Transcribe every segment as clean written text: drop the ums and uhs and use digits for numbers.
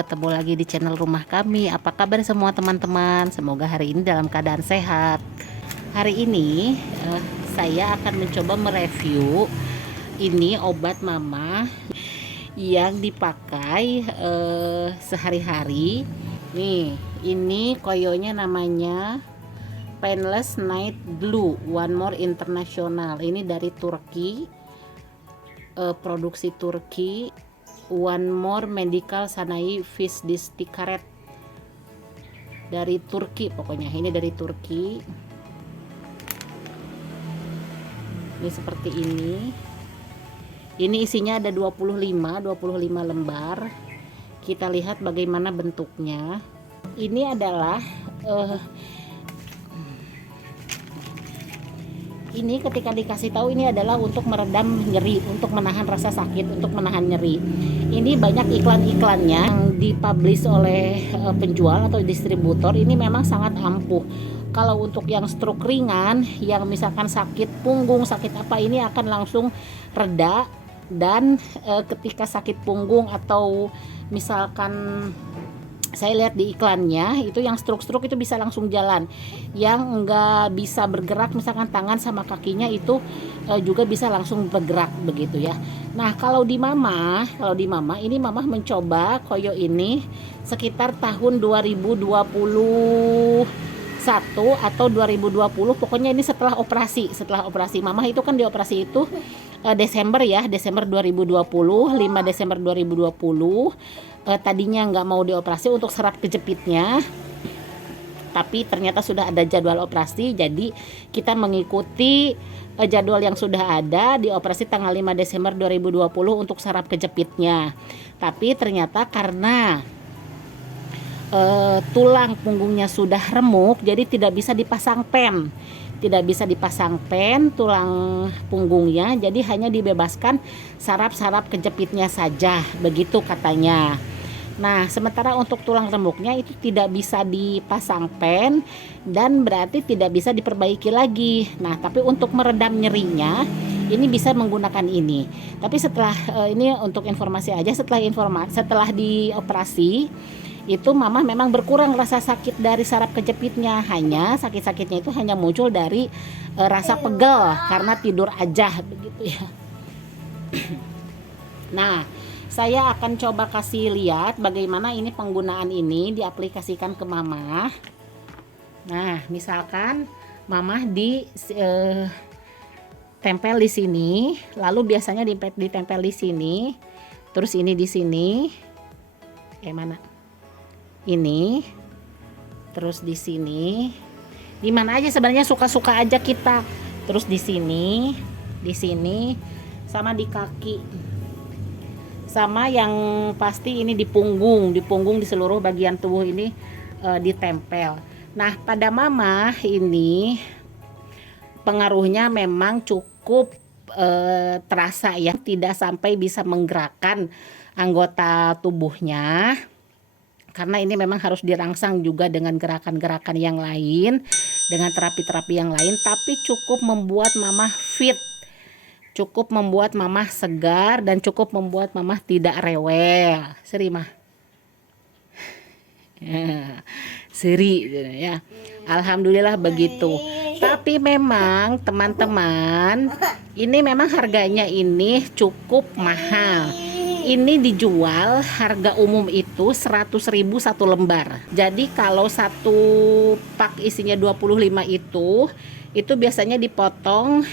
ketemu lagi di channel rumah kami. Apa kabar semua teman-teman? Semoga hari ini dalam keadaan sehat. Hari ini saya akan mencoba mereview ini obat mama yang dipakai sehari-hari. Nih, ini koyonya namanya Painless Night Blue One More International. Ini dari Turki, produksi Turki. One More Medical Sanayi Fish Distikaret dari Turki, pokoknya ini dari Turki. Ini seperti ini. Ini isinya ada 25 lembar. Kita lihat bagaimana bentuknya. Ini adalah ini ketika dikasih tahu ini adalah untuk meredam nyeri, untuk menahan rasa sakit, untuk menahan nyeri. Ini banyak iklan-iklannya yang dipublish oleh penjual atau distributor. Ini memang sangat ampuh. Kalau untuk yang stroke ringan, yang misalkan sakit punggung, sakit apa, ini akan langsung reda. Dan ketika sakit punggung atau misalkan saya lihat di iklannya itu yang stroke itu bisa langsung jalan, yang nggak bisa bergerak misalkan tangan sama kakinya itu juga bisa langsung bergerak begitu ya. Nah kalau di mama ini mama mencoba koyo ini sekitar tahun 2021 atau 2020, pokoknya ini setelah operasi mama itu kan dioperasi itu Desember 2020, 5 Desember 2020. Tadinya nggak mau dioperasi untuk saraf kejepitnya, tapi ternyata sudah ada jadwal operasi, jadi kita mengikuti jadwal yang sudah ada, dioperasi tanggal 5 Desember 2020 untuk saraf kejepitnya. Tapi ternyata karena tulang punggungnya sudah remuk, jadi tidak bisa dipasang pen tulang punggungnya, jadi hanya dibebaskan saraf-saraf kejepitnya saja, begitu katanya. Nah sementara untuk tulang remuknya itu tidak bisa dipasang pen dan berarti tidak bisa diperbaiki lagi. Nah tapi untuk meredam nyerinya ini bisa menggunakan ini. Tapi setelah ini untuk informasi aja, setelah dioperasi itu mama memang berkurang rasa sakit dari saraf kejepitnya, hanya sakit-sakitnya itu hanya muncul dari rasa pegel karena tidur aja begitu ya. Nah saya akan coba kasih lihat bagaimana ini penggunaan ini diaplikasikan ke mama. Nah misalkan mama tempel di sini, lalu biasanya ditempel di sini, terus ini di sini, mana? Ini, terus di sini, di mana aja sebenarnya suka-suka aja kita. Terus di sini, sama di kaki, sama yang pasti ini di punggung di seluruh bagian tubuh ini ditempel. Nah pada mama ini pengaruhnya memang cukup terasa ya, tidak sampai bisa menggerakkan anggota tubuhnya. Karena ini memang harus dirangsang juga dengan gerakan-gerakan yang lain, dengan terapi-terapi yang lain, tapi cukup membuat mama fit, cukup membuat mama segar, dan cukup membuat mama tidak rewel. Seri mah, seri ya. Alhamdulillah begitu. Tapi memang teman-teman, ini memang harganya ini cukup mahal. Ini dijual harga umum itu 100.000 satu lembar. Jadi kalau satu pak isinya 25 itu biasanya dipotong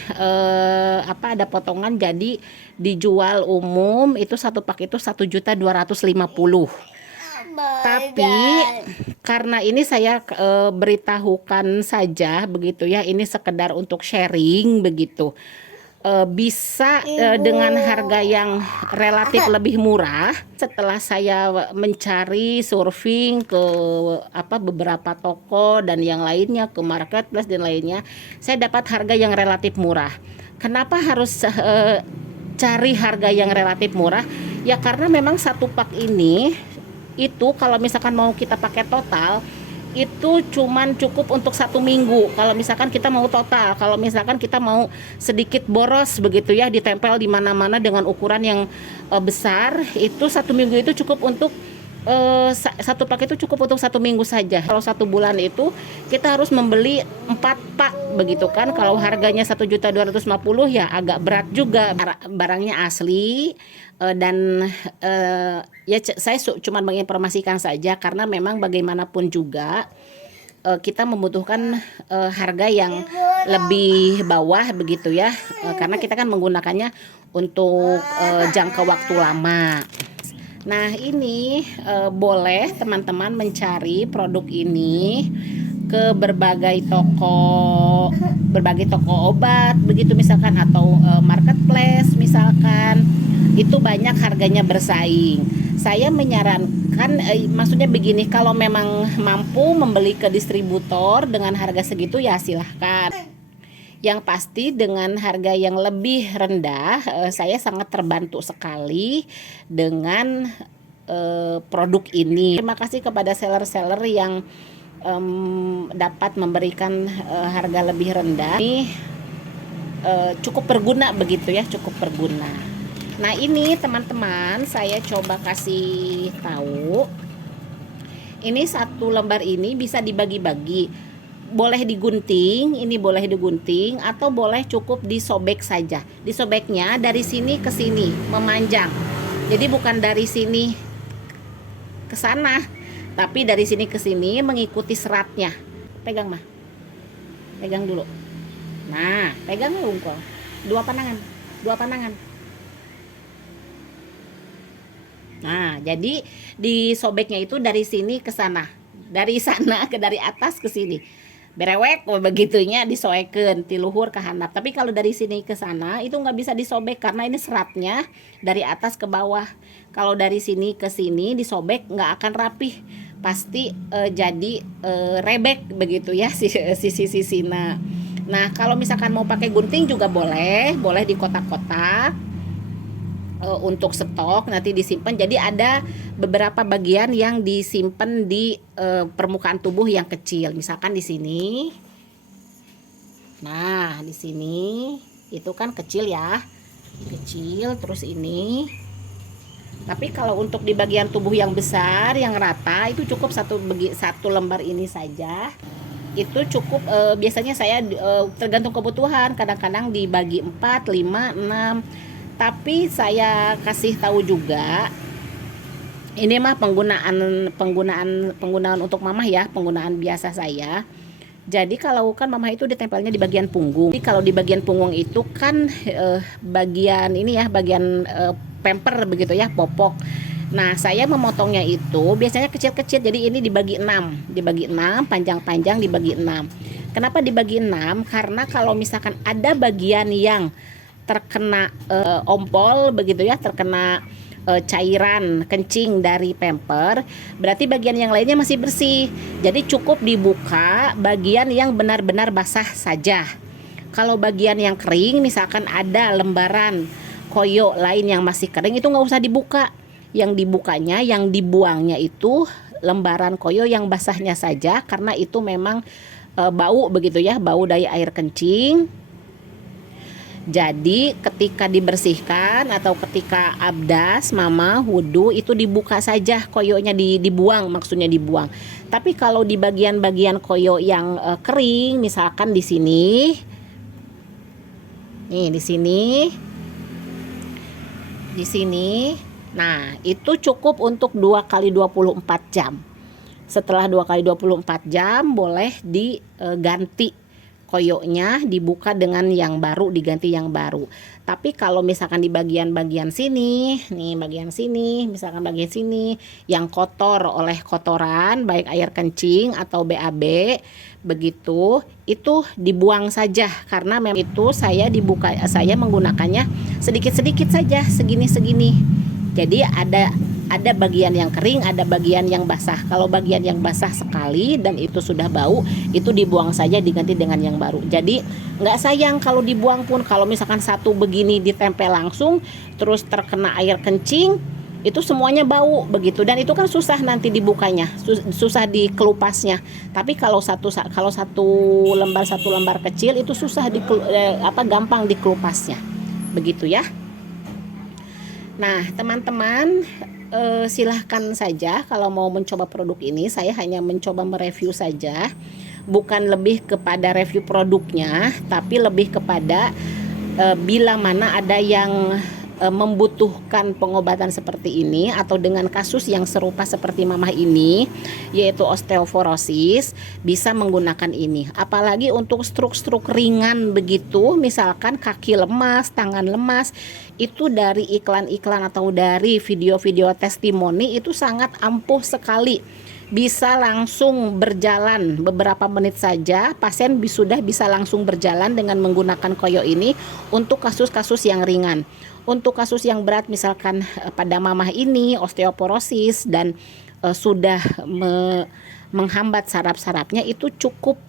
ada potongan, jadi dijual umum itu satu pak itu 1.250.000. Tapi karena ini saya beritahukan saja begitu ya, ini sekedar untuk sharing begitu. Bisa dengan harga yang relatif lebih murah. Setelah saya mencari surfing ke beberapa toko dan yang lainnya, ke marketplace dan lainnya, saya dapat harga yang relatif murah. Kenapa harus cari harga yang relatif murah? Ya karena memang satu pak ini itu kalau misalkan mau kita pakai total itu cuman cukup untuk 1 minggu. Kalau misalkan kita mau total, kalau misalkan kita mau sedikit boros begitu ya, ditempel di mana-mana dengan ukuran yang besar, itu 1 minggu itu cukup untuk satu pak itu cukup untuk 1 minggu saja. Kalau 1 bulan itu kita harus membeli 4 pak begitu kan. Kalau harganya 1.250.000 ya agak berat juga. Barangnya asli dan ya saya cuma menginformasikan saja karena memang bagaimanapun juga kita membutuhkan harga yang lebih bawah begitu ya, karena kita kan menggunakannya untuk jangka waktu lama. Nah ini boleh teman-teman mencari produk ini ke berbagai toko obat begitu misalkan, atau marketplace misalkan, itu banyak harganya bersaing. Saya menyarankan maksudnya begini, kalau memang mampu membeli ke distributor dengan harga segitu ya silahkan. Yang pasti dengan harga yang lebih rendah, saya sangat terbantu sekali dengan produk ini. Terima kasih kepada seller-seller yang dapat memberikan harga lebih rendah. Ini cukup berguna begitu ya, cukup berguna. Nah ini teman-teman saya coba kasih tahu. Ini 1 lembar ini bisa dibagi-bagi. Boleh digunting, ini boleh digunting atau boleh cukup disobek saja. Disobeknya dari sini ke sini, memanjang. Jadi bukan dari sini ke sana, tapi dari sini ke sini mengikuti seratnya. Pegang mah. Pegang dulu. Nah, pegang ungkol. 2 panangan. Nah, jadi disobeknya itu dari sini ke sana. Dari atas ke sini. Berewek begitunya disoekeun ti luhur ke handap. Tapi kalau dari sini ke sana itu nggak bisa disobek karena ini seratnya dari atas ke bawah. Kalau dari sini ke sini disobek nggak akan rapih, pasti jadi rebek begitu ya sisi-sisina. Nah kalau misalkan mau pakai gunting juga boleh di kotak-kotak untuk stok nanti disimpan. Jadi ada beberapa bagian yang disimpan di permukaan tubuh yang kecil. Misalkan di sini. Nah, di sini itu kan kecil ya. Kecil terus ini. Tapi kalau untuk di bagian tubuh yang besar, yang rata itu cukup satu lembar ini saja. Itu cukup biasanya saya tergantung kebutuhan, kadang-kadang dibagi 4, 5, 6. Tapi saya kasih tahu juga, ini mah penggunaan untuk mamah ya, penggunaan biasa saya. Jadi kalau kan mamah itu ditempelnya di bagian punggung. Jadi kalau di bagian punggung itu kan bagian ini ya, bagian pamper begitu ya, popok. Nah saya memotongnya itu biasanya kecil-kecil, jadi ini dibagi 6, panjang-panjang dibagi 6. Kenapa dibagi 6? Karena kalau misalkan ada bagian yang terkena ompol begitu ya, terkena cairan kencing dari pamper, berarti bagian yang lainnya masih bersih. Jadi cukup dibuka bagian yang benar-benar basah saja. Kalau bagian yang kering, misalkan ada lembaran koyo lain yang masih kering, itu nggak usah dibuka. Yang dibukanya, yang dibuangnya itu lembaran koyo yang basahnya saja, karena itu memang bau begitu ya, bau dari air kencing. Jadi ketika dibersihkan atau ketika abdas, mama, wudu, itu dibuka saja koyonya, dibuang, maksudnya dibuang. Tapi kalau di bagian-bagian koyo yang kering, misalkan di sini, nih di sini, nah itu cukup untuk 2 kali 24 jam. Setelah 2 kali 24 jam boleh diganti koyoknya, dibuka dengan yang baru, diganti yang baru. Tapi kalau misalkan di bagian-bagian sini, nih bagian sini, misalkan bagian sini yang kotor oleh kotoran, baik air kencing atau BAB, begitu, itu dibuang saja. Karena memang itu saya menggunakannya sedikit-sedikit saja, segini-segini. Jadi ada bagian yang kering, ada bagian yang basah. Kalau bagian yang basah sekali dan itu sudah bau, itu dibuang saja, diganti dengan yang baru. Jadi nggak sayang kalau dibuang pun. Kalau misalkan satu begini ditempel langsung, terus terkena air kencing, itu semuanya bau begitu. Dan itu kan susah nanti dibukanya, susah dikelupasnya. Tapi kalau satu lembar kecil itu susah gampang dikelupasnya, begitu ya. Nah teman-teman, silahkan saja kalau mau mencoba produk ini. Saya hanya mencoba mereview saja, bukan lebih kepada review produknya, tapi lebih kepada bila mana ada yang membutuhkan pengobatan seperti ini atau dengan kasus yang serupa seperti mamah ini, yaitu osteoporosis, bisa menggunakan ini. Apalagi untuk stroke-stroke ringan begitu, misalkan kaki lemas, tangan lemas, itu dari iklan-iklan atau dari video-video testimoni itu sangat ampuh sekali. Bisa langsung berjalan beberapa menit saja, pasien sudah bisa langsung berjalan dengan menggunakan koyo ini untuk kasus-kasus yang ringan. Untuk kasus yang berat misalkan pada mamah ini osteoporosis dan sudah menghambat saraf-sarafnya, itu cukup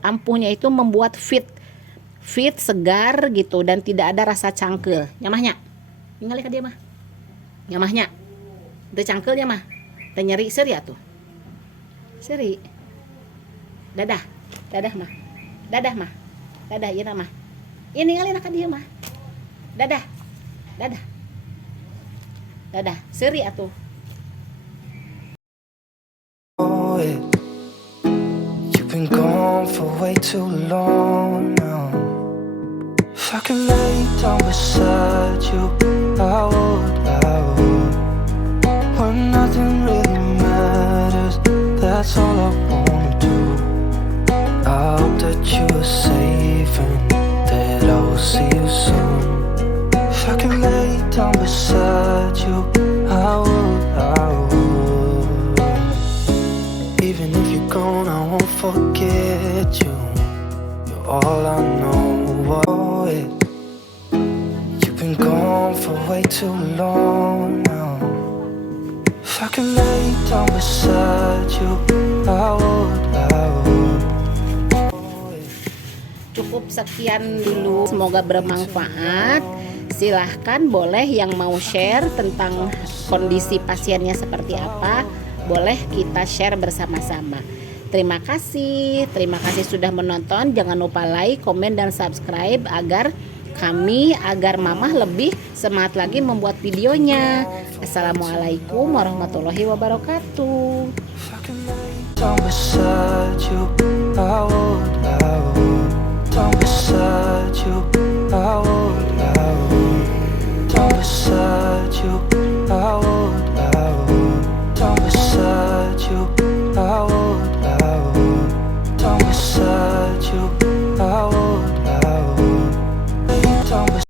ampuhnya itu membuat fit segar gitu dan tidak ada rasa cangkel. Nyamahnya tinggal ke dia mah, nyamahnya itu cangkelnya mah, teu nyeri seri atuh. Seri. Dadah mah. Dadah ieu mah. Ini ngalina ka dieu mah. Dadah. Seri atuh. Oh, you've been gone for way too long now. If I could lay down beside you, I would. When nothing really matters, that's all I wanna do. I hope that you are safe and that I will see you soon. If I could lay down beside you, I would. Even if you're gone, I won't forget you. You're all I know. Oh, yeah. You've been gone for way too long now. If I could lay down beside you, I would. Cukup sekian dulu, semoga bermanfaat. Silahkan boleh yang mau share tentang kondisi pasiennya seperti apa, boleh kita share bersama-sama. Terima kasih sudah menonton. Jangan lupa like, komen, dan subscribe agar mamah lebih semangat lagi membuat videonya. Assalamualaikum warahmatullahi wabarakatuh. I would.